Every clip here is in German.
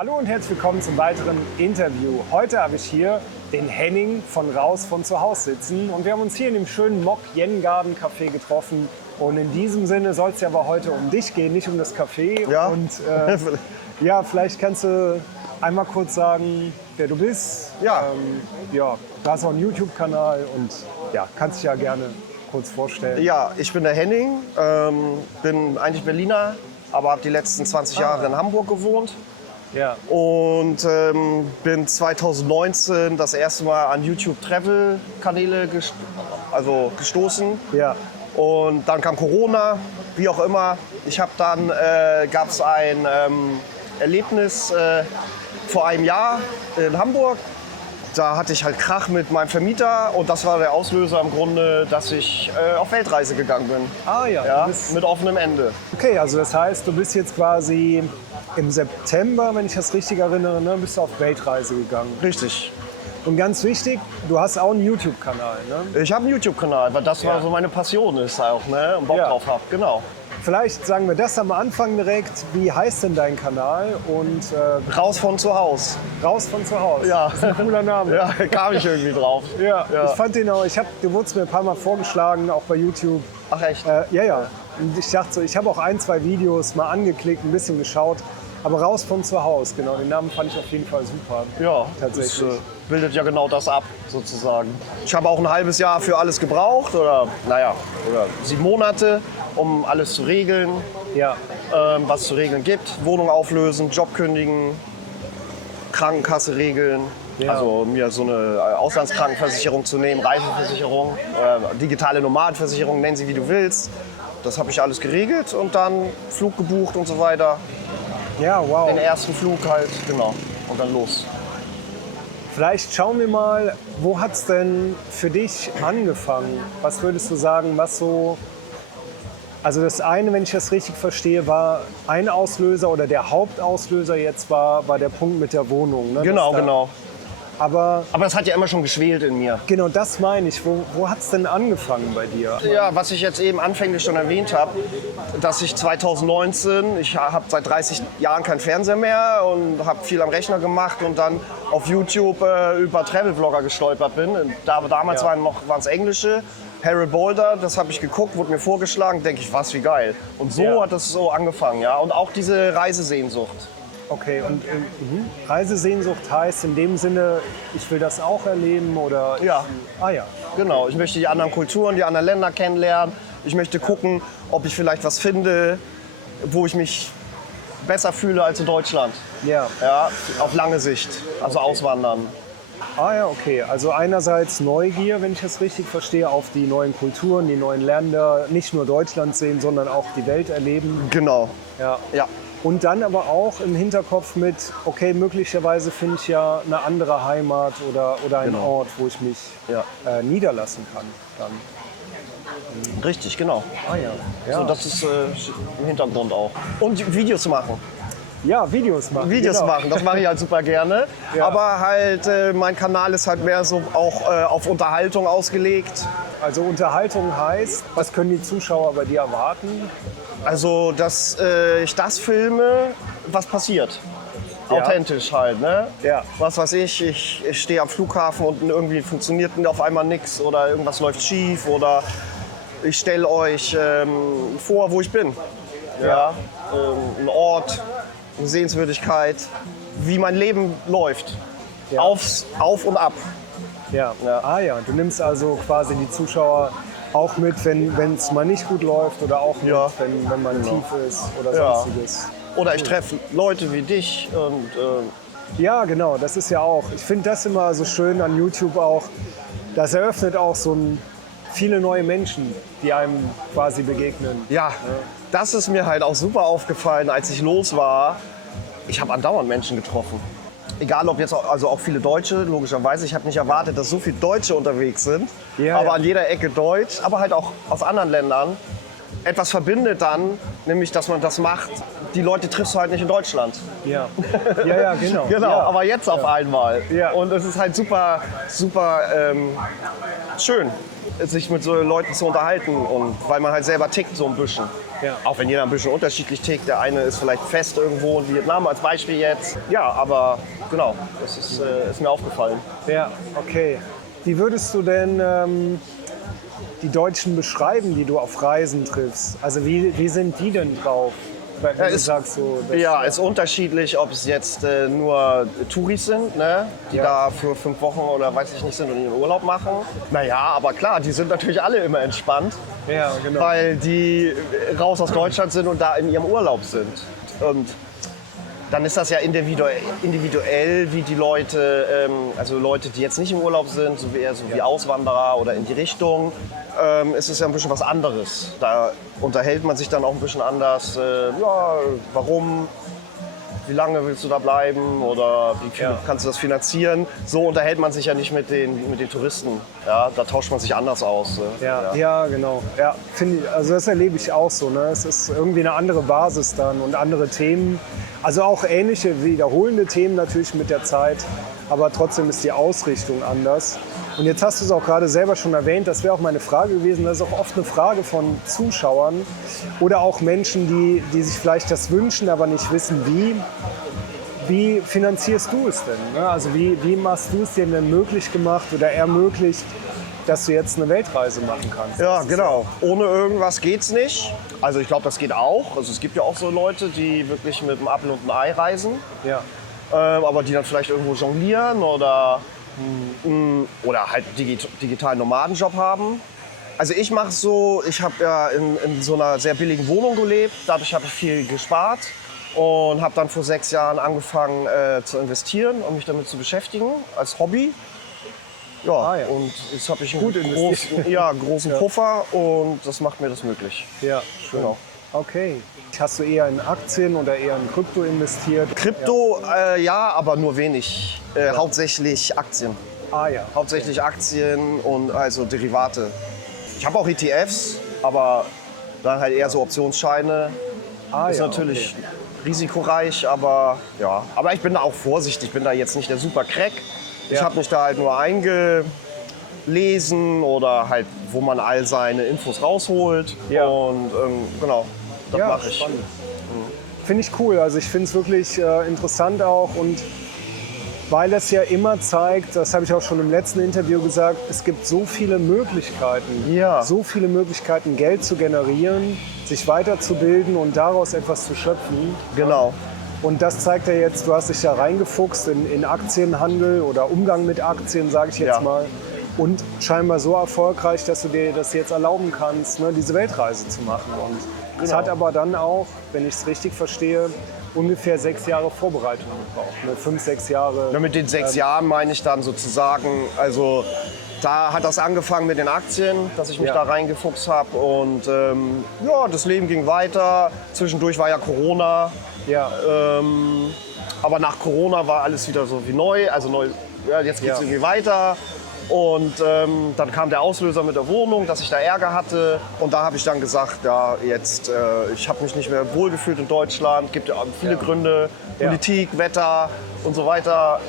Hallo und herzlich willkommen zum weiteren Interview. Heute habe ich hier den Henning von Raus von zu Hause sitzen und wir haben uns hier in dem schönen Mock Yen Garden Café getroffen. Und in diesem Sinne soll es ja aber heute um dich gehen, nicht um das Café. Ja. Und ja, vielleicht kannst du einmal kurz sagen, wer du bist. Ja. Ja, du hast auch einen YouTube-Kanal und ja, kannst dich ja gerne kurz vorstellen. Ja, ich bin der Henning, bin eigentlich Berliner, aber habe die letzten 20 Jahre in Hamburg gewohnt Ja. und bin 2019 das erste Mal an YouTube-Travel-Kanäle gestoßen. Ja. Und dann kam Corona, wie auch immer. Gab es ein Erlebnis vor einem Jahr in Hamburg. Da hatte ich halt Krach mit meinem Vermieter und das war der Auslöser im Grunde, dass ich auf Weltreise gegangen bin. Ah ja, Ja, du bist, mit offenem Ende. okay, also das heißt, du bist jetzt quasi im September, wenn ich das richtig erinnere, ne, bist du auf Weltreise gegangen. Richtig. Und ganz wichtig, du hast auch einen YouTube-Kanal, ne? Ich habe einen YouTube-Kanal, weil das Ja. so meine Passion ist auch, ne? Und Bock Ja. drauf habe. Genau. Vielleicht sagen wir das am Anfang direkt. Wie heißt denn dein Kanal? Und Raus von zu Hause. Raus von zu Hause. Ja. Das ist ein cooler Name. Ja, kam ich irgendwie drauf. Ja, Ja. ich fand den auch, du wurdest mir ein paar Mal vorgeschlagen, auch bei YouTube. Ach echt? Ja. Und ich dachte so, ich habe auch ein, zwei Videos mal angeklickt, ein bisschen geschaut. Aber Raus von zu Hause, genau, den Namen fand ich auf jeden Fall super. Ja, Tatsächlich. Das bildet ja genau das ab, sozusagen. Ich habe auch ein halbes Jahr für alles gebraucht, oder 7 Monate, um alles zu regeln, Ja, was es zu regeln gibt. Wohnung auflösen, Job kündigen, Krankenkasse regeln. Ja. Also mir so eine Auslandskrankenversicherung zu nehmen, Reiseversicherung, digitale Nomadenversicherung, nenn sie wie du willst. Das habe ich alles geregelt und dann Flug gebucht und so weiter. ja, wow. Den ersten Flug halt, genau. Und dann los. Vielleicht schauen wir mal, wo hat es denn für dich angefangen? Was würdest du sagen, was so... Also das eine, wenn ich das richtig verstehe, war ein Auslöser oder der Hauptauslöser jetzt war der Punkt mit der Wohnung. Ne? Genau, Dass da- genau. Aber Aber es hat ja immer schon geschwelt in mir. genau das meine ich. Wo hat es denn angefangen bei dir? Ja, was ich jetzt eben anfänglich schon erwähnt habe, dass ich 2019, ich habe seit 30 Jahren keinen Fernseher mehr und habe viel am Rechner gemacht und dann auf YouTube über Travel-Vlogger gestolpert bin. Damals Ja. waren es englische. Harold Boulder, das habe ich geguckt, wurde mir vorgeschlagen, denke ich, was, wie geil. Und so Ja. hat es so angefangen, ja. Und auch diese Reisesehnsucht. Okay, und Reisesehnsucht heißt in dem Sinne, ich will das auch erleben oder... Ja. Ja. Genau, ich möchte die anderen Kulturen, die anderen Länder kennenlernen. Ich möchte gucken, ob ich vielleicht was finde, wo ich mich besser fühle als in Deutschland. Ja. Ja, auf lange Sicht, also auswandern. Ah ja, okay. Also einerseits Neugier, wenn ich das richtig verstehe, auf die neuen Kulturen, die neuen Länder, nicht nur Deutschland sehen, sondern auch die Welt erleben. Genau, Ja. ja. Und dann aber auch im Hinterkopf mit, okay, möglicherweise finde ich ja eine andere Heimat oder einen Genau. Ort, wo ich mich Ja. niederlassen kann. Dann. Richtig, genau. Ah ja. Ja, So, das ist im Hintergrund auch. Und Videos machen. ja, Videos machen. Videos genau. machen, das mache ich halt super gerne. Ja. Aber halt, mein Kanal ist halt mehr so auch auf Unterhaltung ausgelegt. Also Unterhaltung heißt, was können die Zuschauer bei dir erwarten? Also, dass ich das filme, was passiert. Ja. Authentisch halt, ne? Ja. Was weiß ich stehe am Flughafen und irgendwie funktioniert auf einmal nichts oder irgendwas läuft schief oder ich stelle euch vor, wo ich bin. Ja. Ein Ort, eine Sehenswürdigkeit, wie mein Leben läuft. Ja. Auf und ab. Ja. Ja. Ah ja, du nimmst also quasi die Zuschauer auch mit, wenn es mal nicht gut läuft oder auch mit, Ja. wenn man tief ist oder Ja. sonstiges. Oder ich treffe Leute wie dich und Ja, genau, das ist ja auch. Ich finde das immer so schön an YouTube auch. Das eröffnet auch viele neue Menschen, die einem quasi begegnen. ja, das ist mir halt auch super aufgefallen, als ich los war. Ich habe andauernd Menschen getroffen. Egal ob jetzt auch viele Deutsche, logischerweise. Ich habe nicht erwartet, dass so viele Deutsche unterwegs sind. Ja, aber ja. an jeder Ecke Deutsch, aber halt auch aus anderen Ländern. Etwas verbindet dann, nämlich dass man das macht, die Leute triffst du halt nicht in Deutschland. Ja, ja, ja, genau. Genau, ja. aber jetzt auf einmal. Ja. Und es ist halt super, super schön, sich mit so Leuten zu unterhalten. Und weil man halt selber tickt so ein bisschen. Ja. Auch wenn jeder ein bisschen unterschiedlich tickt. Der eine ist vielleicht fest irgendwo in Vietnam als Beispiel jetzt. Ja, aber genau, das ist mir aufgefallen. Ja, okay. Wie würdest du denn die Deutschen beschreiben, die du auf Reisen triffst? Also wie sind die denn drauf? Wenn du sagst so, Ja, ist unterschiedlich, ob es jetzt nur Touris sind, ne? Die da für 5 Wochen oder weiß ich nicht sind und ihren Urlaub machen. Naja, aber klar, die sind natürlich alle immer entspannt, ja, genau. weil die raus aus Deutschland sind und da in ihrem Urlaub sind. Und dann ist das ja individuell, wie die Leute, also Leute, die jetzt nicht im Urlaub sind, so wie Auswanderer oder in die Richtung, ist es ja ein bisschen was anderes. Da unterhält man sich dann auch ein bisschen anders. Ja, warum? Wie lange willst du da bleiben oder wie viel kannst du das finanzieren? So unterhält man sich ja nicht mit den Touristen. Ja, da tauscht man sich anders aus. Ja, genau. Ja, also das erlebe ich auch so. Ne? Es ist irgendwie eine andere Basis dann und andere Themen. Also auch ähnliche, wiederholende Themen natürlich mit der Zeit. Aber trotzdem ist die Ausrichtung anders. Und jetzt hast du es auch gerade selber schon erwähnt, das wäre auch meine Frage gewesen. Das ist auch oft eine Frage von Zuschauern oder auch Menschen, die sich vielleicht das wünschen, aber nicht wissen, wie. Wie finanzierst du es denn? Ne? Also wie machst du es dir denn möglich gemacht oder ermöglicht, dass du jetzt eine Weltreise machen kannst? Ja, genau. Ohne irgendwas geht's nicht. Also ich glaube, das geht auch. Also es gibt ja auch so Leute, die wirklich mit einem Apfel und einem Ei reisen. Ja. Aber die dann vielleicht irgendwo jonglieren oder halt digitalen Nomadenjob haben. Also ich mache es so, ich habe ja in so einer sehr billigen Wohnung gelebt, dadurch habe ich viel gespart und habe dann vor 6 Jahren angefangen zu investieren und mich damit zu beschäftigen als Hobby. Ja, ja. Und jetzt habe ich einen großen Puffer und das macht mir das möglich. Ja, schön. Genau. Okay. Hast du eher in Aktien oder eher in Krypto investiert? Krypto, ja, aber nur wenig. Hauptsächlich Aktien. Ah ja. Hauptsächlich Aktien und also Derivate. Ich habe auch ETFs, aber dann halt eher so Optionsscheine. Ist natürlich risikoreich, aber ja. Aber ich bin da auch vorsichtig. Ich bin da jetzt nicht der super Crack. Ich habe mich da halt nur eingelesen oder halt, wo man all seine Infos rausholt. Ja. Und genau, das mache ich. Spannend. Finde ich cool. Also ich finde es wirklich interessant auch und weil es ja immer zeigt, das habe ich auch schon im letzten Interview gesagt, es gibt so viele Möglichkeiten, so viele Möglichkeiten, Geld zu generieren, sich weiterzubilden und daraus etwas zu schöpfen. Genau. Und das zeigt ja jetzt, du hast dich ja reingefuchst in Aktienhandel oder Umgang mit Aktien, sage ich jetzt mal. Und scheinbar so erfolgreich, dass du dir das jetzt erlauben kannst, ne, diese Weltreise zu machen. Und es hat aber dann auch, wenn ich es richtig verstehe, ungefähr 6 Jahre Vorbereitung gebraucht. Ne? 5, 6 Jahre. Ja, mit den 6 Jahren meine ich dann sozusagen, also da hat das angefangen mit den Aktien, dass ich mich da reingefuchst habe. Und ja, das Leben ging weiter. Zwischendurch war ja Corona. Ja. Aber nach Corona war alles wieder so wie neu. Also jetzt geht es irgendwie weiter. Und dann kam der Auslöser mit der Wohnung, dass ich da Ärger hatte. Und da habe ich dann gesagt, ja, jetzt, ich habe mich nicht mehr wohlgefühlt in Deutschland. Gibt ja viele Gründe, Politik, Wetter und so weiter.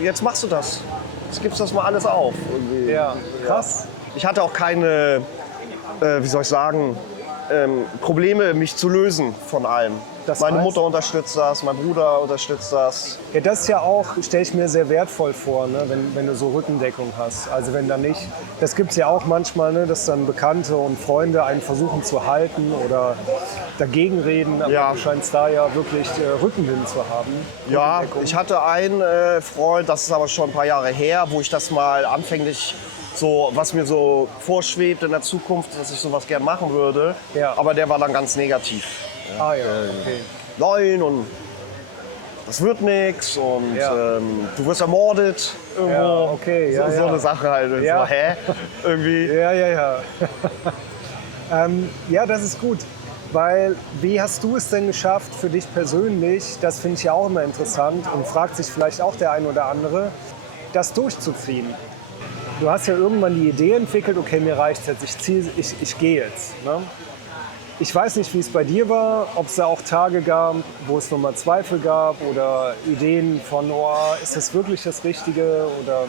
Jetzt machst du das. Jetzt gibst du das mal alles auf. Irgendwie. Ja, krass. Ich hatte auch keine, wie soll ich sagen, Probleme, mich zu lösen von allem. Meine Mutter unterstützt das, mein Bruder unterstützt das. Ja, das ist ja auch, stelle ich mir sehr wertvoll vor, ne, wenn du so Rückendeckung hast. Also wenn da nicht, das gibt es ja auch manchmal, ne, dass dann Bekannte und Freunde einen versuchen zu halten oder dagegen reden. Aber du scheinst da ja wirklich Rückenwind zu haben. Ja, ich hatte einen Freund, das ist aber schon ein paar Jahre her, wo ich das mal anfänglich so, was mir so vorschwebt in der Zukunft, dass ich sowas gern machen würde. Ja. Aber der war dann ganz negativ. Ah ja, okay. Nein, und das wird nichts und du wirst ermordet irgendwo. Ja, okay, so eine Sache halt. Ja. So, hä? Irgendwie. Ja. Ja, das ist gut. Weil, wie hast du es denn geschafft für dich persönlich, das finde ich ja auch immer interessant und fragt sich vielleicht auch der ein oder andere, das durchzuziehen? Du hast ja irgendwann die Idee entwickelt, okay, mir reicht's jetzt, ich gehe jetzt. Ne? Ich weiß nicht, wie es bei dir war, ob es da auch Tage gab, wo es nochmal Zweifel gab oder Ideen von, oh, ist das wirklich das Richtige? Oder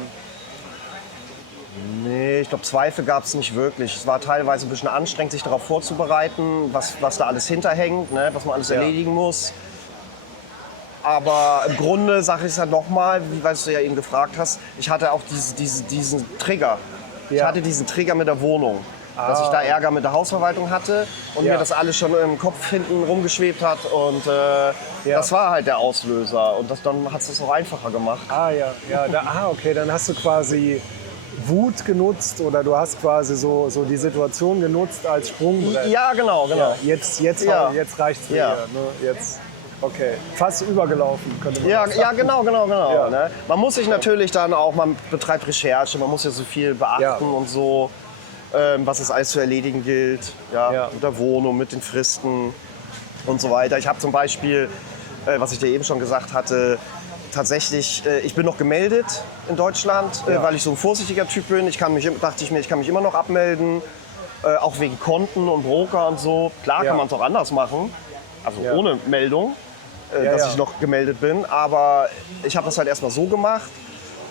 Nee, ich glaube, Zweifel gab es nicht wirklich. Es war teilweise ein bisschen anstrengend, sich darauf vorzubereiten, was da alles hinterhängt, ne, was man alles erledigen muss. Aber im Grunde sage ich es ja nochmal, weil du ja eben gefragt hast, ich hatte auch diesen Trigger. Ich Ja. hatte diesen Trigger mit der Wohnung. Dass ich da Ärger mit der Hausverwaltung hatte und Ja. mir das alles schon im Kopf hinten rumgeschwebt hat. Und das war halt der Auslöser. Und dann hat es das noch einfacher gemacht. Okay, dann hast du quasi Wut genutzt oder du hast quasi so die Situation genutzt als Sprungbrett. Ja, genau. Ja, jetzt Ja. reicht's für Ja. dir. Ne? Jetzt, okay, fast übergelaufen, könnte man Ja, sagen. ja, genau. Ja. Ne? Man muss sich natürlich dann auch, man betreibt Recherche, man muss ja so viel beachten Ja. und so, was es alles zu erledigen gilt. Ja, mit der Wohnung, mit den Fristen und so weiter. Ich habe zum Beispiel, was ich dir eben schon gesagt hatte, tatsächlich, ich bin noch gemeldet in Deutschland, weil ich so ein vorsichtiger Typ bin. Ich kann mich immer noch abmelden, auch wegen Konten und Broker und so. Klar kann man es auch anders machen, also ohne Meldung. Dass ich noch gemeldet bin, aber ich habe das halt erstmal so gemacht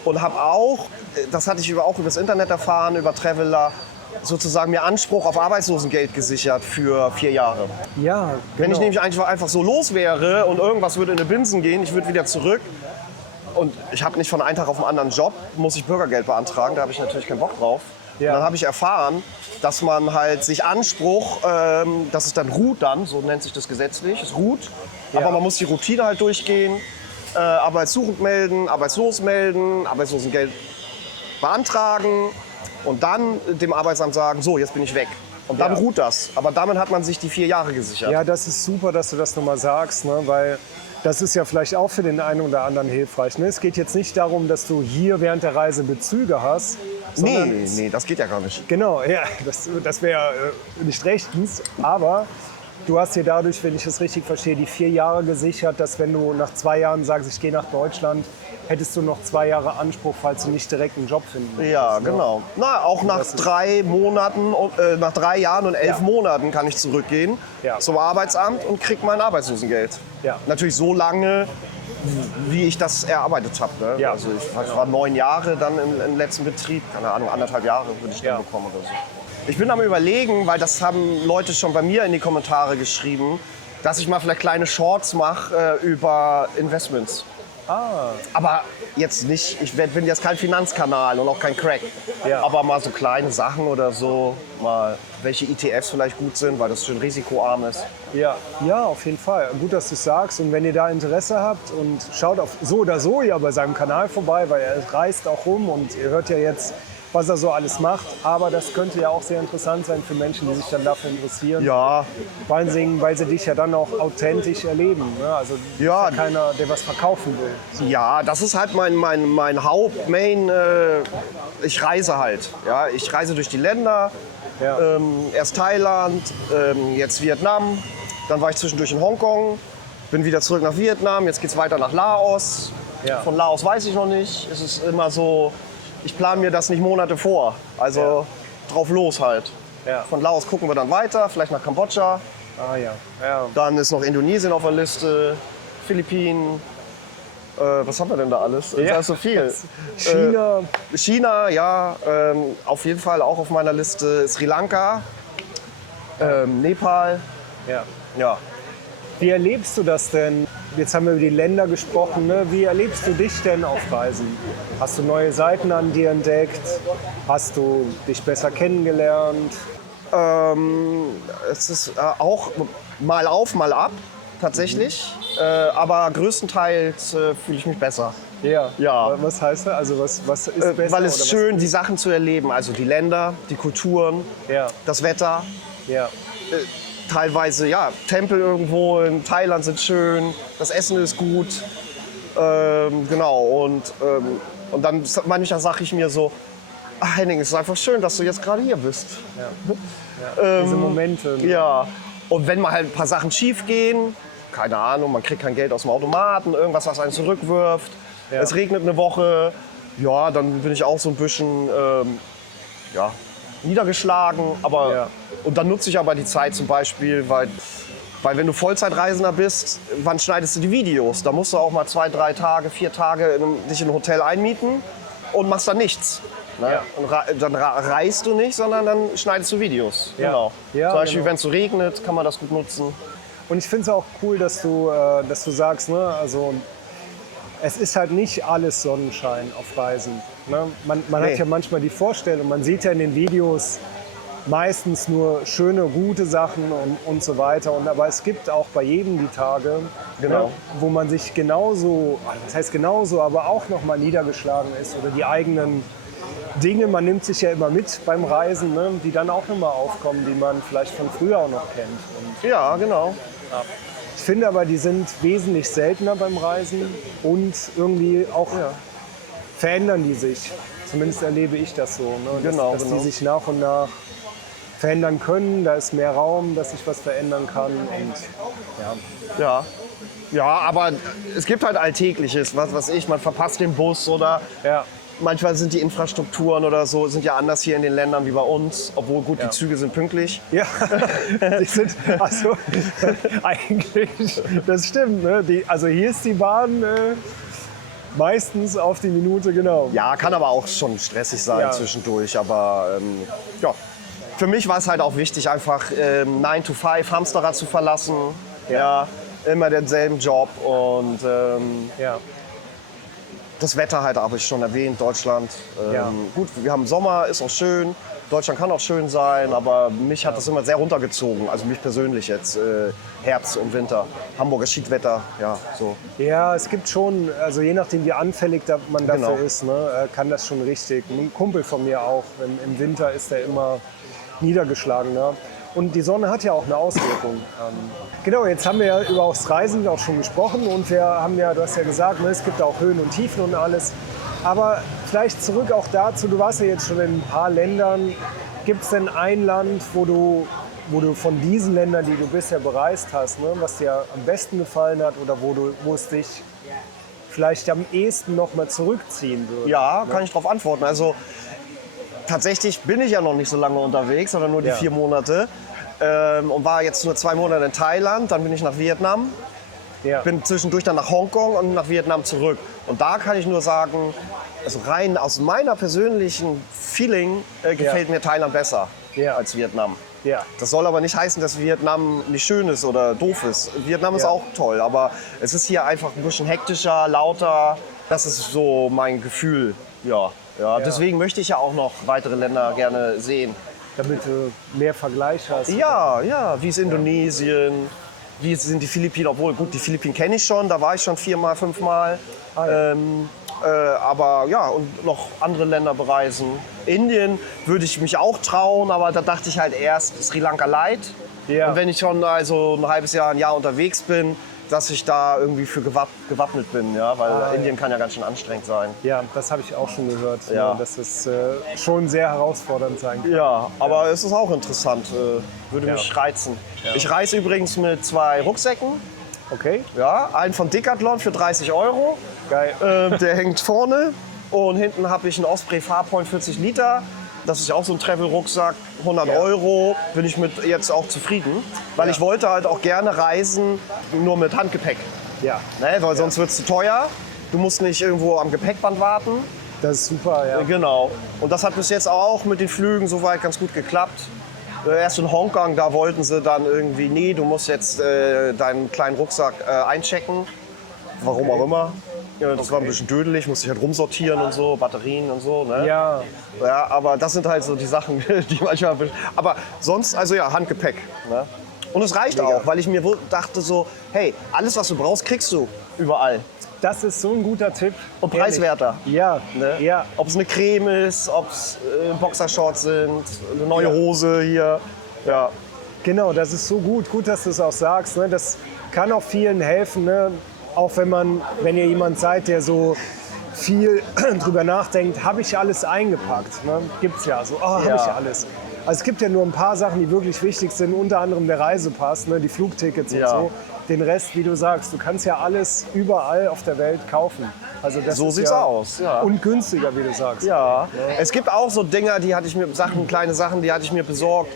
und habe auch, das hatte ich auch über das Internet erfahren, über Traveler, sozusagen mir Anspruch auf Arbeitslosengeld gesichert für 4 Jahre. Ja, Wenn ich genau. nämlich einfach so los wäre und irgendwas würde in die Binsen gehen, ich würde wieder zurück und ich habe nicht von einem Tag auf den anderen Job, muss ich Bürgergeld beantragen, da habe ich natürlich keinen Bock drauf. Ja. Und dann habe ich erfahren, dass man halt sich Anspruch, dass es dann ruht dann, so nennt sich das gesetzlich, es ruht, aber man muss die Routine halt durchgehen, arbeitssuchend melden, arbeitslos melden, Arbeitslosengeld beantragen und dann dem Arbeitsamt sagen, so, jetzt bin ich weg. Und dann ruht das. Aber damit hat man sich die 4 Jahre gesichert. Ja, das ist super, dass du das nochmal sagst, ne? Weil das ist ja vielleicht auch für den einen oder anderen hilfreich. Ne? Es geht jetzt nicht darum, dass du hier während der Reise Bezüge hast. sondern Nee, das geht ja gar nicht. Genau, ja, das wäre nicht rechtens. Aber du hast dir dadurch, wenn ich das richtig verstehe, die 4 Jahre gesichert, dass wenn du nach 2 Jahren sagst, ich gehe nach Deutschland, hättest du noch 2 Jahre Anspruch, falls du nicht direkt einen Job finden würdest. Ja, ne? genau. Na, auch nach Das ist- 3 Monaten, nach 3 Jahren und 11 Monaten kann ich zurückgehen Ja. zum Arbeitsamt und krieg mein Arbeitslosengeld. Ja. Natürlich so lange, wie ich das erarbeitet habe. Ne? Ja. Also ich war 9 Jahre dann im letzten Betrieb, keine Ahnung, 1,5 Jahre würde ich dann bekommen oder so. Ich bin am Überlegen, weil das haben Leute schon bei mir in die Kommentare geschrieben, dass ich mal vielleicht kleine Shorts mache über Investments. Aber jetzt nicht, bin jetzt kein Finanzkanal und auch kein Crack. Ja. Aber mal so kleine Sachen oder so, mal welche ETFs vielleicht gut sind, weil das schön risikoarm ist. Ja, auf jeden Fall. Gut, dass du es sagst. Und wenn ihr da Interesse habt und schaut auf so oder so ja bei seinem Kanal vorbei, weil er reist auch rum und ihr hört ja jetzt, was er so alles macht. Aber das könnte ja auch sehr interessant sein für Menschen, die sich dann dafür interessieren. Ja, Vor allen Dingen, weil sie dich ja dann auch authentisch erleben. Ne? Also du Ja. bist ja keiner, der was verkaufen will. ja, das ist halt mein Hauptmain. Ich reise halt. Ja, ich reise durch die Länder. Ja. Erst Thailand, jetzt Vietnam. Dann war ich zwischendurch in Hongkong. Bin wieder zurück nach Vietnam. Jetzt geht's weiter nach Laos. Ja. Von Laos weiß ich noch nicht. Es ist immer so, ich plane mir das nicht Monate vor. Also drauf los halt. Ja. Von Laos gucken wir dann weiter, vielleicht nach Kambodscha. Ja. Dann ist noch Indonesien auf der Liste, Philippinen. Was haben wir denn da alles? Da ist so viel. China. China, ja, auf jeden Fall auch auf meiner Liste. Sri Lanka, Nepal, Ja. ja. Wie erlebst du das denn? Jetzt haben wir über die Länder gesprochen. Ne? Wie erlebst du dich denn auf Reisen? Hast du neue Seiten an dir entdeckt? Hast du dich besser kennengelernt? Es ist auch mal auf, mal ab, tatsächlich. Aber größtenteils fühle ich mich besser. Ja. Ja. Was heißt das? Also was ist besser? Weil oder es schön, die Sachen zu erleben. Also die Länder, die Kulturen, Ja. das Wetter. Ja. Teilweise, ja, Tempel irgendwo in Thailand sind schön, das Essen ist gut. Genau, und dann manchmal sage ich mir so, ach Henning, es ist einfach schön, dass du jetzt gerade hier bist. Diese Momente. Ja, und wenn mal halt ein paar Sachen schief gehen, keine Ahnung, man kriegt kein Geld aus dem Automaten, irgendwas, was einen zurückwirft, es regnet eine Woche, ja, dann bin ich auch so ein bisschen, ja, niedergeschlagen. Aber, Ja. Und dann nutze ich aber die Zeit zum Beispiel, weil wenn du Vollzeitreisender bist, wann schneidest du die Videos? Da musst du auch mal 2, 3 Tage, 4 Tage dich in ein Hotel einmieten und machst dann nichts. Ne? Ja. Und dann reist du nicht, sondern dann schneidest du Videos. Ja. Genau. Ja, zum Beispiel, genau. wenn es so regnet, kann man das gut nutzen. Und ich finde es auch cool, dass du sagst, ne, also es ist halt nicht alles Sonnenschein auf Reisen. Ne? Man Nee. hat ja manchmal die Vorstellung, man sieht ja in den Videos meistens nur schöne, gute Sachen und so weiter. Aber es gibt auch bei jedem die Tage, Genau. ne, wo man sich genauso, das heißt genauso, aber auch noch mal niedergeschlagen ist oder die eigenen Dinge, man nimmt sich ja immer mit beim Reisen, ne, die dann auch nochmal aufkommen, die man vielleicht von früher auch noch kennt. Und Ja, genau. ich finde aber, die sind wesentlich seltener beim Reisen und irgendwie auch verändern die sich. Zumindest erlebe ich das so, ne? Genau, dass genau. die sich nach und nach verändern können. Da ist mehr Raum, dass sich was verändern kann. Und Ja. Ja, aber es gibt halt Alltägliches, was weiß ich, man verpasst den Bus oder ja, manchmal sind die Infrastrukturen oder so sind ja anders hier in den Ländern wie bei uns, obwohl gut, die Züge sind pünktlich. ja, die sind, also eigentlich, das stimmt. Ne? Also hier ist die Bahn meistens auf die Minute genau. Ja, kann aber auch schon stressig sein Ja. zwischendurch, aber ja. Für mich war es halt auch wichtig, einfach 9 to 5 Hamsterrad zu verlassen. Ja. Immer denselben Job und Ja. das Wetter halt habe ich schon erwähnt, Deutschland. Ja. Gut, wir haben Sommer, ist auch schön. Deutschland kann auch schön sein, aber mich hat das immer sehr runtergezogen. Also mich persönlich jetzt, Herbst und Winter. Hamburger Schiedwetter, ja, so. Ja, es gibt schon, also je nachdem wie anfällig man dafür Genau. ist, ne, kann das schon richtig. Ein Kumpel von mir auch, im Winter ist er immer niedergeschlagener. Und die Sonne hat ja auch eine Auswirkung. Genau, jetzt haben wir ja über das Reisen auch schon gesprochen und wir haben ja, du hast ja gesagt, ne, es gibt auch Höhen und Tiefen und alles. Aber vielleicht zurück auch dazu, du warst ja jetzt schon in ein paar Ländern. Gibt es denn ein Land, wo du von diesen Ländern, die du bisher bereist hast, ne, was dir am besten gefallen hat oder wo es dich vielleicht am ehesten noch mal zurückziehen würde? Ja, kann ich darauf antworten. Also tatsächlich bin ich ja noch nicht so lange unterwegs, sondern nur die Ja. 4 Monate. Und war jetzt nur 2 Monate in Thailand, dann bin ich nach Vietnam. Ja. Bin zwischendurch dann nach Hongkong und nach Vietnam zurück. Und da kann ich nur sagen, also rein aus meiner persönlichen Feeling gefällt mir Thailand besser Ja. als Vietnam. Ja. Das soll aber nicht heißen, dass Vietnam nicht schön ist oder doof ist. Vietnam ist Ja. auch toll, aber es ist hier einfach ein bisschen hektischer, lauter. Das ist so mein Gefühl. Ja. Deswegen möchte ich ja auch noch weitere Länder gerne sehen. Damit du mehr Vergleich hast. Ja, wie ist Indonesien, wie sind die Philippinen, obwohl gut, die Philippinen kenne ich schon, da war ich schon 4-mal, 5-mal. Ja. Aber ja, und noch andere Länder bereisen. Indien würde ich mich auch trauen, aber da dachte ich halt erst Sri Lanka light. Ja. Und wenn ich schon also ein halbes Jahr, ein Jahr unterwegs bin, dass ich da irgendwie für gewappnet bin, ja, weil Indien kann ja ganz schön anstrengend sein. Ja, das habe ich auch schon gehört, Ja. ne, dass es schon sehr herausfordernd sein kann. Ja, aber es ist auch interessant, würde Ja. mich reizen. Ich reise übrigens mit 2 Rucksäcken. Okay, Ja, einen von Decathlon für 30 €. geil. Der hängt vorne. Und hinten habe ich einen Osprey Farpoint 40 Liter. Das ist ja auch so ein Travel-Rucksack. 100 Ja. €. Bin ich mit jetzt auch zufrieden. Weil ich wollte halt auch gerne reisen, nur mit Handgepäck. Ja, Ne? Weil sonst wird es zu teuer. Du musst nicht irgendwo am Gepäckband warten. das ist super, ja. Genau. Und das hat bis jetzt auch mit den Flügen soweit ganz gut geklappt. Erst in Hongkong, da wollten sie dann irgendwie, nee, du musst jetzt deinen kleinen Rucksack einchecken. Warum auch immer. Ja, das war ein bisschen dödelig, musste ich halt rumsortieren und so, Batterien und so. Ne? Ja, Ja, aber das sind halt so die Sachen, die manchmal. Aber sonst, also ja, Handgepäck. Ne? Und es reicht Mega. auch, weil ich mir dachte so, hey, alles was du brauchst, kriegst du überall. das ist so ein guter Tipp. Und Ehrlich. preiswerter. Ja, Ne? ja. Ob es eine Creme ist, ob es Boxershorts sind, eine neue Ja. Hose hier. Ja. Genau, das ist so gut. Gut, dass du es auch sagst. Ne? Das kann auch vielen helfen. Ne? Auch wenn ihr jemand seid, der so viel drüber nachdenkt, habe ich alles eingepackt? Ne? Gibt's ja so, habe Ja. ich alles. Also es gibt ja nur ein paar Sachen, die wirklich wichtig sind, unter anderem der Reisepass, ne? Die Flugtickets und Ja. so. Den Rest, wie du sagst, du kannst ja alles überall auf der Welt kaufen. Also das So ist sieht's ja aus, ja. Und günstiger, wie du sagst. Ja, es gibt auch so Dinger, die hatte ich mir, kleine Sachen, die hatte ich mir besorgt,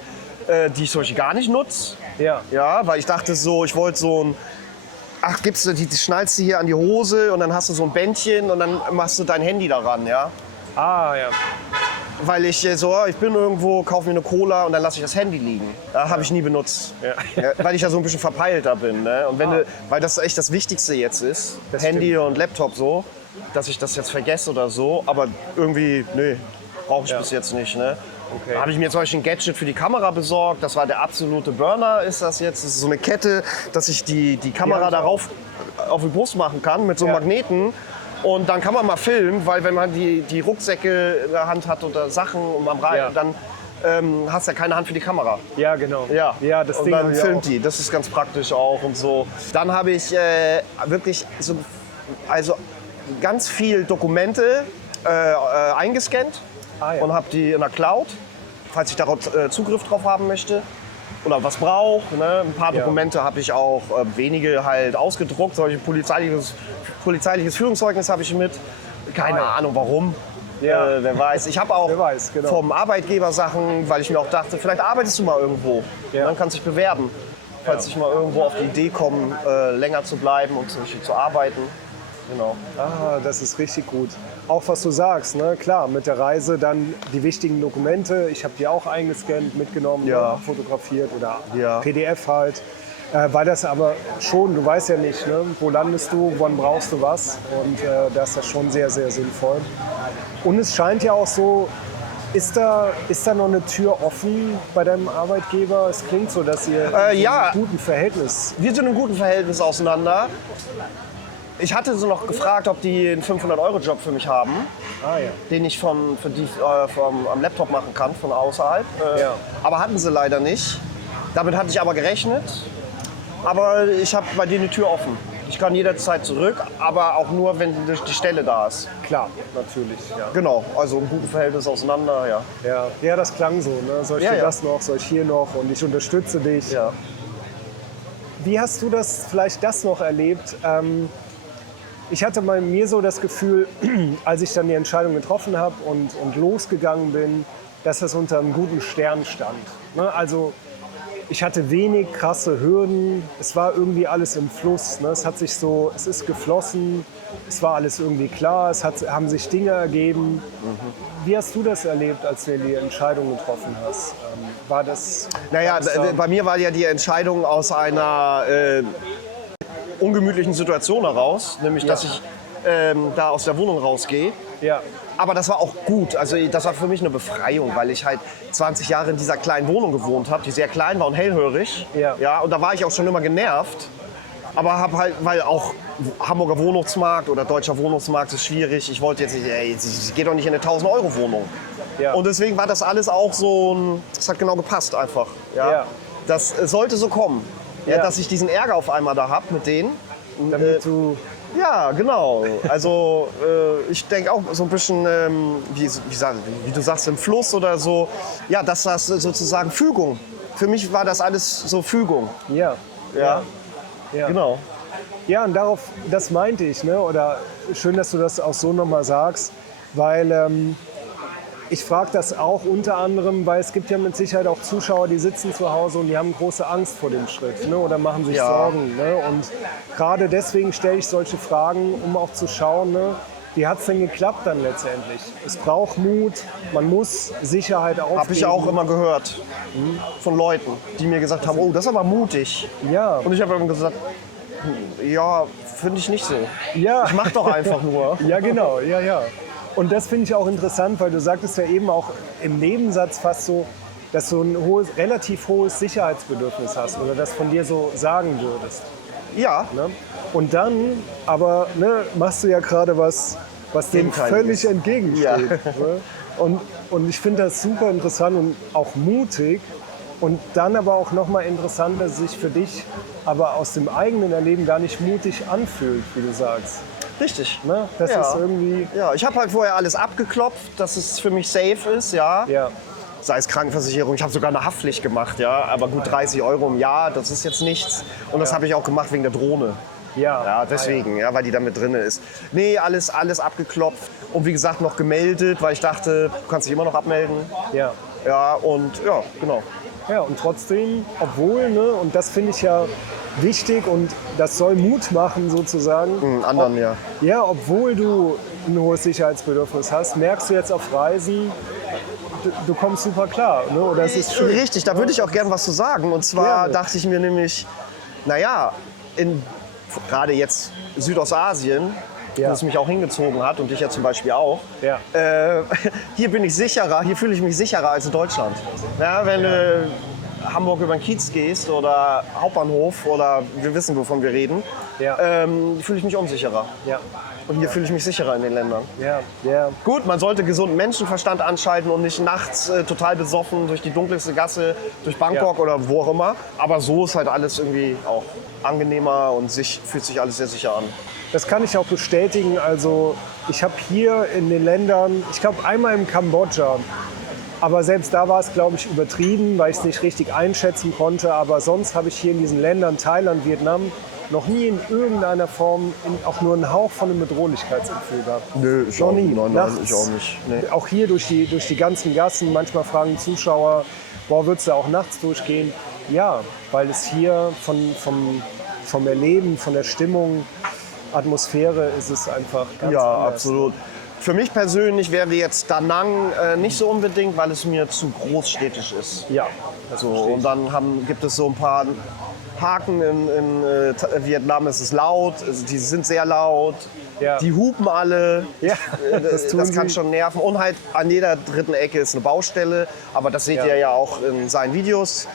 die ich zum Beispiel gar nicht nutze. Ja. Ja, weil ich dachte so, ich wollte so ein, gibst du, die schnallst du hier an die Hose und dann hast du so ein Bändchen und dann machst du dein Handy daran, ja. Ah, ja. Weil ich ich bin irgendwo, kaufe mir eine Cola und dann lasse ich das Handy liegen. Ja, habe ich nie benutzt. Ja, weil ich ja so ein bisschen verpeilter bin. Ne? Und weil das echt das Wichtigste jetzt ist, Das Handy stimmt. und Laptop so, dass ich das jetzt vergesse oder so. Aber irgendwie, nee, brauche ich bis jetzt nicht. Ne? Okay. Da habe ich mir zum Beispiel ein Gadget für die Kamera besorgt. Das war der absolute Burner, ist das jetzt. Das ist so eine Kette, dass ich die Kamera Ja, darauf auf die Brust machen kann mit so einem Ja. Magneten. Und dann kann man mal filmen, weil wenn man die Rucksäcke in der Hand hat oder Sachen und am Ja. dann hast du ja keine Hand für die Kamera. Ja, genau. Ja, Ja, das und Ding dann habe ich filmt auch. die. Das ist ganz praktisch auch und so. Dann habe ich wirklich so, also ganz viel Dokumente eingescannt Ah, ja. und habe die in der Cloud, falls ich darauf Zugriff drauf haben möchte oder was brauche. Ne? Ein paar Ja. Dokumente habe ich auch, wenige halt ausgedruckt. Solche polizeiliches Führungszeugnis habe ich mit. Keine Ah, ja. Ahnung warum. Ja. Wer weiß. Ich habe auch Wer weiß, genau. vom Arbeitgeber Sachen, weil ich mir auch dachte, vielleicht arbeitest du mal irgendwo. Ja. Und dann kannst du dich bewerben. Falls ich mal irgendwo auf die Idee komme, länger zu bleiben und zu arbeiten. Genau. Ah, das ist richtig gut. Auch was du sagst, ne? Klar, mit der Reise dann die wichtigen Dokumente. Ich habe die auch eingescannt, mitgenommen, Ja. ne? Fotografiert oder Ja. PDF halt. Weil das aber schon, du weißt ja nicht, ne? Wo landest du, wann brauchst du was. Und das ist das schon sehr, sehr sinnvoll. Und es scheint ja auch so, ist da noch eine Tür offen bei deinem Arbeitgeber? Es klingt so, dass ihr in ja. einem guten Verhältnis. Wir sind in einem guten Verhältnis auseinander. Ich hatte so noch gefragt, ob die einen 500-Euro-Job für mich haben, Ah ja. den ich am Laptop machen kann, von außerhalb. Ja. Aber hatten sie leider nicht. Damit hatte ich aber gerechnet. Aber ich habe bei denen die Tür offen. Ich kann jederzeit zurück, aber auch nur, wenn die Stelle da ist. Klar, natürlich. Ja. Genau, also im guten Verhältnis auseinander, ja. Ja, das klang so. Ne? Soll ich Ja, dir ja. das noch, soll ich hier noch und ich unterstütze dich. Ja. Wie hast du vielleicht das noch erlebt? Ich hatte bei mir so das Gefühl, als ich dann die Entscheidung getroffen habe und losgegangen bin, dass das unter einem guten Stern stand. Ne? Also ich hatte wenig krasse Hürden, es war irgendwie alles im Fluss. Ne? Es ist geflossen, es war alles irgendwie klar, haben sich Dinge ergeben. Wie hast du das erlebt, als du die Entscheidung getroffen hast? War das... Naja, war das da- bei mir war ja die Entscheidung aus einer ungemütlichen Situation heraus, nämlich dass ich da aus der Wohnung rausgehe. Ja, Aber das war auch gut. Also das war für mich eine Befreiung, weil ich halt 20 Jahre in dieser kleinen Wohnung gewohnt habe, die sehr klein war und hellhörig. Ja. Und da war ich auch schon immer genervt. Aber habe halt, weil auch Hamburger Wohnungsmarkt oder deutscher Wohnungsmarkt ist schwierig. Ich wollte jetzt nicht, ich gehe doch nicht in eine 1000-Euro-Wohnung. Ja. Und deswegen war das alles auch so, das hat genau gepasst einfach. Ja. Das sollte so kommen. Ja, Ja. dass ich diesen Ärger auf einmal da habe mit denen. damit du... Ja, genau. Also ich denke auch so ein bisschen, wie du sagst, im Fluss oder so. Ja, dass das sozusagen Fügung. Für mich war das alles so Fügung. Ja, Ja, ja. genau. Ja, und das meinte ich, ne? Oder schön, dass du das auch so nochmal sagst, weil ich frage das auch unter anderem, weil es gibt ja mit Sicherheit auch Zuschauer, die sitzen zu Hause und die haben große Angst vor dem Schritt, ne? Oder machen sich Ja. Sorgen. Ne? Und gerade deswegen stelle ich solche Fragen, um auch zu schauen, ne? Wie hat es denn geklappt dann letztendlich? Es braucht Mut, man muss Sicherheit aufgeben. Habe ich auch immer gehört von Leuten, die mir gesagt haben, oh, das ist aber mutig. Ja, Und ich habe immer gesagt, ja, finde ich nicht so. ja. Ich mach doch einfach nur. Ja, genau, ja. Und das finde ich auch interessant, weil du sagtest ja eben auch im Nebensatz fast so, dass du ein relativ hohes Sicherheitsbedürfnis hast oder das von dir so sagen würdest. Ja, Ne? Und dann aber machst du ja gerade was dem Gegenteiliges. völlig entgegensteht. Ja. Ne? Und ich finde das super interessant und auch mutig. Und dann aber auch nochmal interessant, dass es sich für dich aber aus dem eigenen Erleben gar nicht mutig anfühlt, wie du sagst. Richtig. Ne? Das Ja. ist irgendwie... Ja, ich habe halt vorher alles abgeklopft, dass es für mich safe ist, ja. Ja. Sei es Krankenversicherung, ich habe sogar eine Haftpflicht gemacht, ja. Aber gut 30 € im Jahr, das ist jetzt nichts. Und das habe ich auch gemacht wegen der Drohne. Ja. Ja, deswegen, ja, weil die da mit drin ist. Nee, alles abgeklopft und wie gesagt noch gemeldet, weil ich dachte, du kannst dich immer noch abmelden. Ja. Ja, und ja, genau. Ja, und trotzdem, obwohl, ne, und das finde ich ja wichtig und das soll Mut machen sozusagen. Anderen, ja. Ja, obwohl du ein hohes Sicherheitsbedürfnis hast, merkst du jetzt auf Reisen, du kommst super klar. Ne? Oder es ist schön. Richtig, da würde ich auch gern was zu sagen. Und zwar Gerne. dachte ich mir nämlich, naja, gerade jetzt Südostasien, Ja. wo es mich auch hingezogen hat und dich ja zum Beispiel auch, Ja. hier bin ich sicherer, hier fühle ich mich sicherer als in Deutschland. Ja, wenn du Hamburg über den Kiez gehst oder Hauptbahnhof oder wir wissen, wovon wir reden, Ja. fühle ich mich unsicherer. Ja. Und hier fühle ich mich sicherer in den Ländern. Ja. Ja. Gut, man sollte gesunden Menschenverstand anschalten und nicht nachts total besoffen durch die dunkelste Gasse, durch Bangkok Ja. oder wo auch immer. Aber so ist halt alles irgendwie auch angenehmer und fühlt sich alles sehr sicher an. Das kann ich auch bestätigen. Also ich habe hier in den Ländern, ich glaube einmal in Kambodscha, aber selbst da war es, glaube ich, übertrieben, weil ich es nicht richtig einschätzen konnte. Aber sonst habe ich hier in diesen Ländern, Thailand, Vietnam, noch nie in irgendeiner Form auch nur einen Hauch von einem Bedrohlichkeitsgefühl gehabt. Nö, ich Noch auch, nie. nein, Nachts. ich auch nicht. Nee. Auch hier durch die ganzen Gassen, manchmal fragen Zuschauer, boah, würdest du auch nachts durchgehen? Ja, weil es hier vom Erleben, von der Stimmung, Atmosphäre ist es einfach ganz Ja, anders. absolut. Für mich persönlich wäre jetzt Da Nang nicht so unbedingt, weil es mir zu großstädtisch ist. Ja, das So, verstehe ich. und dann gibt es so ein paar Haken. In Vietnam ist es laut, also die sind sehr laut, Ja. die hupen alle. Ja, das tun Das kann sie. schon nerven. Und halt an jeder dritten Ecke ist eine Baustelle. Aber das seht Ja. ihr ja auch in seinen Videos.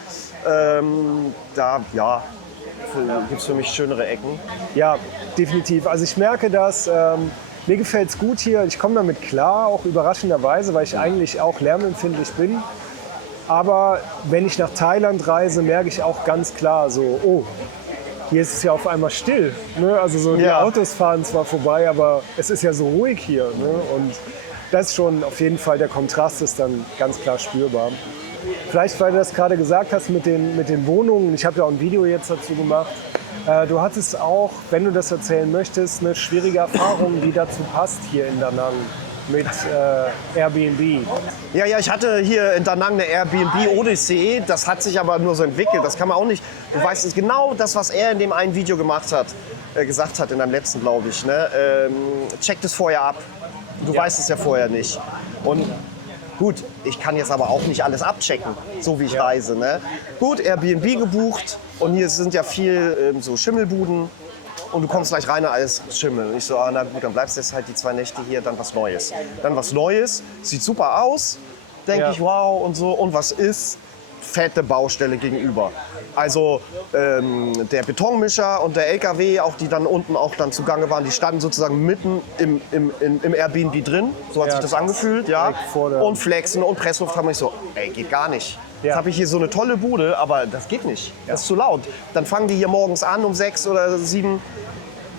Da gibt es für mich schönere Ecken. Ja, definitiv. Also ich merke das, mir gefällt es gut hier. Ich komme damit klar, auch überraschenderweise, weil ich eigentlich auch lärmempfindlich bin. Aber wenn ich nach Thailand reise, merke ich auch ganz klar so, oh, hier ist es ja auf einmal still. Ne? Also so die Ja. Autos fahren zwar vorbei, aber es ist ja so ruhig hier. Ne? Und das ist schon auf jeden Fall, der Kontrast ist dann ganz klar spürbar. Vielleicht, weil du das gerade gesagt hast mit den Wohnungen, ich habe ja auch ein Video jetzt dazu gemacht. Du hattest auch, wenn du das erzählen möchtest, eine schwierige Erfahrung, die dazu passt hier in Da Nang mit Airbnb. Ja, ich hatte hier in Da Nang eine Airbnb-Odyssee. Das hat sich aber nur so entwickelt. Das kann man auch nicht. Du weißt es genau, das, was er in dem einen Video gemacht hat, gesagt hat, in einem letzten, glaube ich. Ne? Check das vorher ab. Du weißt es ja vorher nicht. Und gut, ich kann jetzt aber auch nicht alles abchecken, so wie ich reise. Ne? Gut, Airbnb gebucht und hier sind ja viel so Schimmelbuden. Und du kommst gleich rein, alles Schimmel. Und ich so, na gut, dann bleibst du jetzt halt die 2 Nächte hier, dann was Neues. Dann was Neues, sieht super aus, denke Ja. ich, wow und so. Und was ist? Fette Baustelle gegenüber. Also der Betonmischer und der LKW, auch die dann unten auch dann zugange waren, die standen sozusagen mitten im Airbnb drin. So hat Ja, sich das krass. angefühlt, ja. Direkt vor der- Und Flexen und Pressluft haben ich so, ey, geht gar nicht. Ja. Jetzt habe ich hier so eine tolle Bude, aber das geht nicht. Das ist zu laut. Dann fangen die hier morgens an um 6 oder 7.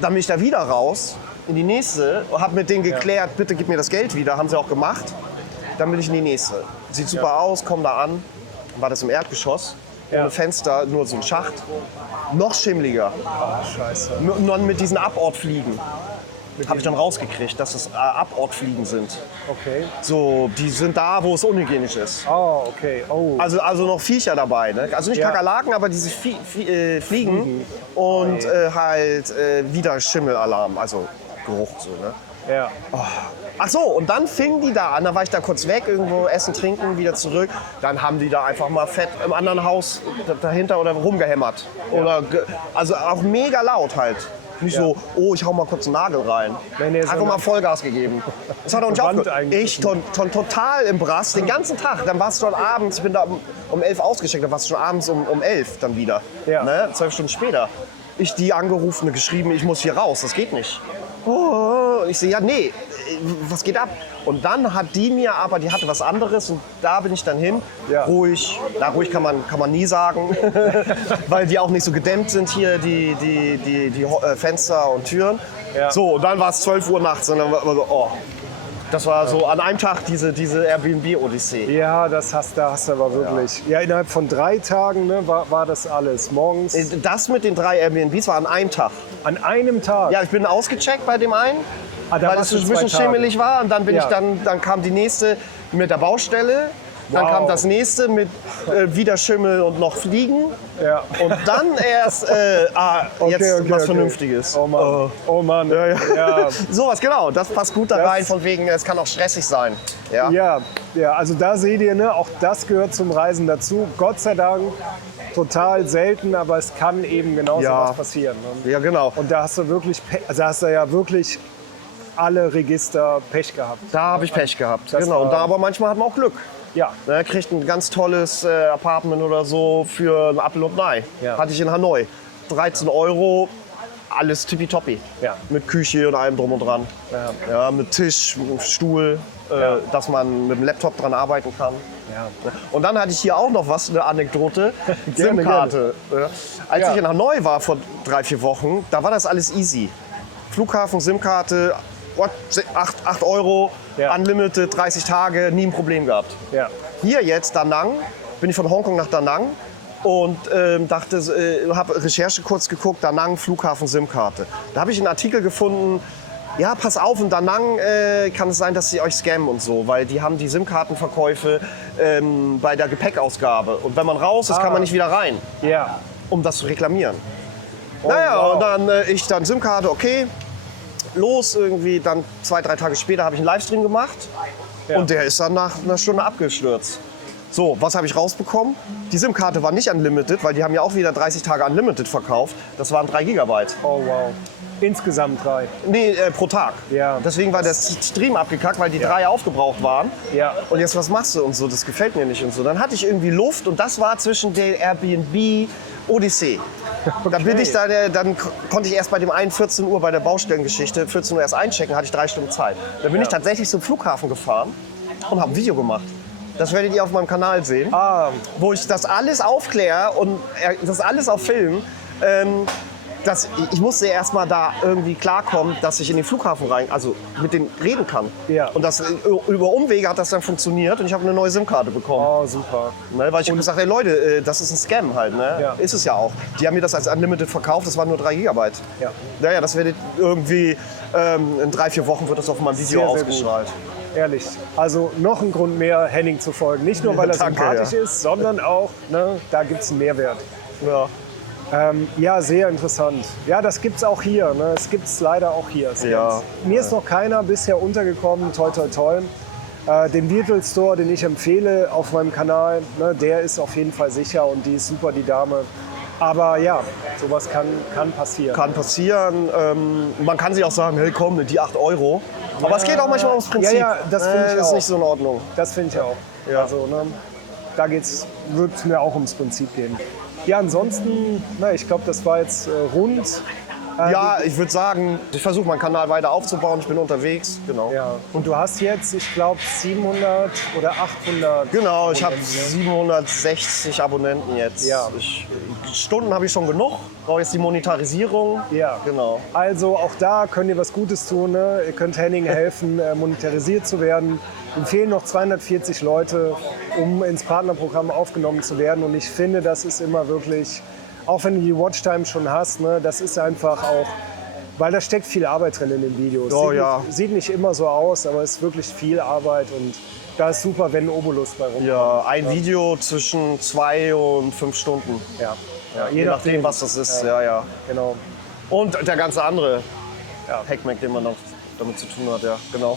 Dann bin ich da wieder raus in die nächste, habe mit denen geklärt, bitte gib mir das Geld wieder, haben sie auch gemacht. Dann bin ich in die nächste. Sieht super aus, komm da an. War das im Erdgeschoss, Ja. ohne Fenster, nur so ein Schacht. Noch schimmliger, Scheiße. nur mit diesen Abortfliegen. Habe ich dann rausgekriegt, dass es Abortfliegen sind. Okay. So, die sind da, wo es unhygienisch ist. Oh, okay. Oh. Also noch Viecher dabei, ne? Also nicht Ja. Kakerlaken, aber diese Fliegen und halt wieder Schimmelalarm, also Geruch so, ne? Ja. Ach so, und dann fingen die da an, dann war ich da kurz weg, irgendwo essen, trinken, wieder zurück. Dann haben die da einfach mal fett im anderen Haus dahinter oder rumgehämmert. Oder also auch mega laut halt. Nicht so, oh, ich hau mal kurz einen Nagel rein. Nee, so Einfach mal Vollgas gegeben. Das hat auch nicht Wand aufgehört. Ich total im Brass, den ganzen Tag. Dann war es schon abends, ich bin da um 11 ausgecheckt, dann war es schon abends um 11 dann wieder. Ja. Ne? 12 Stunden später. Ich die angerufen, geschrieben, ich muss hier raus, das geht nicht. Oh, Und ich so, ja, nee, was geht ab? Und dann hat die hatte was anderes und da bin ich dann hin. Ja. Ruhig, kann man nie sagen, weil die auch nicht so gedämmt sind hier, die Fenster und Türen. Ja. So, und dann war es 12 Uhr nachts und dann war so, oh. Das war so an einem Tag diese Airbnb-Odyssee. Ja, da hast du aber wirklich. Ja, innerhalb von 3 Tagen, ne, war das alles. Morgens. Das mit den 3 Airbnbs war an einem Tag. An einem Tag. Ja, ich bin ausgecheckt bei dem einen, Da weil warst es du ein bisschen 2 Tage. schimmelig war. Und dann Ja. dann kam die nächste mit der Baustelle. Dann Wow. kam das nächste mit wieder Schimmel und noch Fliegen. Ja. Und dann erst was Vernünftiges. Oh Mann. Oh Mann. Ja. Sowas, genau. Das passt gut da Das- rein, von wegen, es kann auch stressig sein. Ja. Ja, also da seht ihr, ne, auch das gehört zum Reisen dazu. Gott sei Dank total selten, aber es kann eben genauso Ja. was passieren. Ne? Ja, genau. Und da hast du wirklich, hast du ja wirklich alle Register Pech gehabt. Da habe ich Pech gehabt. Das Genau. Und war- da aber manchmal hat man auch Glück. Ja, Ne, kriegt ein ganz tolles Apartment oder so für ein Apfel und Ei. Ja. Hatte ich in Hanoi. 13 €, alles tippitoppi. Ja. Mit Küche und allem drum und dran. Ja. Ja, mit Tisch, mit Stuhl, Ja. dass man mit dem Laptop dran arbeiten kann. ja. Und dann hatte ich hier auch noch was, eine Anekdote. Gerne, SIM-Karte. Als Ja. ich in Hanoi war vor 3-4 Wochen, da war das alles easy. Flughafen, SIM-Karte, 8 €, Ja. Unlimited, 30 Tage, nie ein Problem gehabt. Ja. Hier jetzt, Da Nang, bin ich von Hongkong nach Da Nang und habe Recherche kurz geguckt, Da Nang, Flughafen, SIM-Karte. Da habe ich einen Artikel gefunden, ja, pass auf, in Da Nang kann es sein, dass sie euch scammen und so, weil die haben die SIM-Kartenverkäufe bei der Gepäckausgabe. Und wenn man raus ist, kann man nicht wieder rein, Ja. um das zu reklamieren. Oh, Naja, wow. und dann SIM-Karte, okay, los irgendwie. Dann 2-3 Tage später habe ich einen Livestream gemacht Ja. und der ist dann nach einer Stunde abgestürzt. So, was habe ich rausbekommen? Die SIM-Karte war nicht unlimited, weil die haben ja auch wieder 30 Tage unlimited verkauft. Das waren 3 Gigabyte. Oh wow. Insgesamt 3. Nee, pro Tag. Ja. Deswegen war der Stream abgekackt, weil die 3 aufgebraucht waren. Ja. Und jetzt, was machst du und so? Das gefällt mir nicht und so. Dann hatte ich irgendwie Luft und das war zwischen der Airbnb Odyssee. Da bin ich dann konnte ich erst bei dem einen 14 Uhr bei der Baustellengeschichte, 14 Uhr erst einchecken, hatte ich 3 Stunden Zeit. Dann bin ich tatsächlich zum Flughafen gefahren und habe ein Video gemacht. Das werdet ihr auf meinem Kanal sehen, wo ich das alles aufkläre und das alles auf Film. Ich musste erst mal da irgendwie klarkommen, dass ich in den Flughafen also mit denen reden kann. Ja. Und das, über Umwege hat das dann funktioniert und ich habe eine neue SIM-Karte bekommen. Oh, super. Ne, weil ich habe gesagt, ey Leute, das ist ein Scam halt. Ne? Ja. Ist es ja auch. Die haben mir das als Unlimited verkauft, das waren nur 3 Gigabyte. Ja. Naja, das werdet irgendwie, in 3-4 Wochen wird das auf meinem Video Sehr, sehr gut. ausgestrahlt. Ehrlich. Also noch ein Grund mehr, Henning zu folgen. Nicht nur, weil er Danke, sympathisch ja. ist, sondern auch, ne, da gibt es einen Mehrwert. Ja. Ja, sehr interessant. Ja, das gibt's auch hier. Ne? Es gibt's leider auch hier. Scams. Ja. Mir ist noch keiner bisher untergekommen. Toi, toi, toi. Den Virtual Store, den ich empfehle auf meinem Kanal, ne, der ist auf jeden Fall sicher und die ist super, die Dame. Aber ja, sowas kann passieren. Kann passieren. Man kann sich auch sagen, hey komm, die 8 Euro. Aber es geht auch manchmal ums Prinzip. Ja, ja, das finde ich ist auch. nicht so in Ordnung. Das finde ich auch. Ja. Also, ne, da wird es mir auch ums Prinzip gehen. Ja, ansonsten, na, ich glaube, das war jetzt rund. Ja, ich würde sagen, ich versuche meinen Kanal weiter aufzubauen. Ich bin unterwegs. Genau. Ja. Und du hast jetzt, ich glaube, 700 oder 800. Genau, ich habe Abonnenten, ne? 760 Abonnenten jetzt. Ja. Stunden habe ich schon genug. Brauche jetzt die Monetarisierung. Ja. Genau. Also auch da könnt ihr was Gutes tun. Ne? Ihr könnt Henning helfen, monetarisiert zu werden. Ihm fehlen noch 240 Leute, um ins Partnerprogramm aufgenommen zu werden. Und ich finde, das ist immer wirklich, auch wenn du die Watchtime schon hast, ne, das ist einfach auch, weil da steckt viel Arbeit drin in den Videos. Oh, ja. Sieht nicht immer so aus, aber es ist wirklich viel Arbeit. Und da ist super, wenn ein Obolus bei rumkommt. Ja, ein Video zwischen 2 und 5 Stunden. Ja. Je nachdem, was das ist. Ja. Genau. Und der ganze andere Hackmack, den man noch damit zu tun hat. Ja, genau.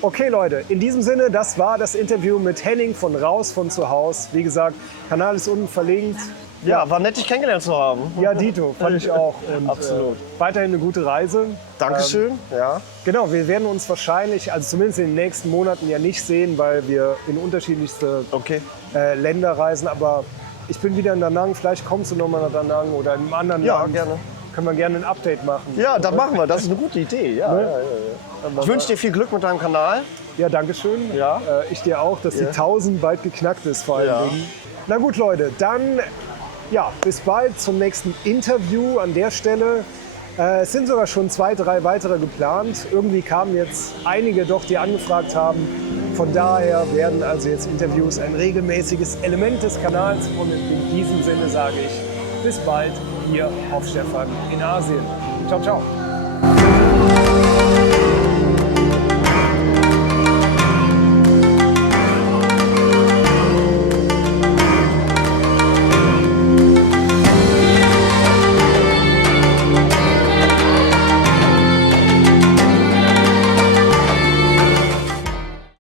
Okay, Leute, in diesem Sinne, das war das Interview mit Henning von Raus von zu Haus. Wie gesagt, Kanal ist unten verlinkt. Ja, war nett, dich kennengelernt zu haben. Ja, Dito, fand ich auch. Und, Absolut. Weiterhin eine gute Reise. Dankeschön. Ja. Genau, wir werden uns wahrscheinlich, also zumindest in den nächsten Monaten ja nicht sehen, weil wir in unterschiedlichste Okay. Länder reisen. Aber ich bin wieder in Da Nang, vielleicht kommst du noch mal nach Da Nang oder in einem anderen Ja, Land. gerne. können wir gerne ein Update machen. Ja, das machen wir. Das ist eine gute Idee. Ja, Ne? ja, ja. Ich wünsche dir viel Glück mit deinem Kanal. Ja, danke schön. Ja. Ich dir auch, dass die 1000 bald geknackt ist vor allen Ja. Dingen. Na gut, Leute, dann ja, bis bald zum nächsten Interview an der Stelle. Es sind sogar schon 2, 3 weitere geplant. Irgendwie kamen jetzt einige doch, die angefragt haben. Von daher werden also jetzt Interviews ein regelmäßiges Element des Kanals. Und in diesem Sinne sage ich bis bald hier auf Stefan in Asien. Ciao, ciao.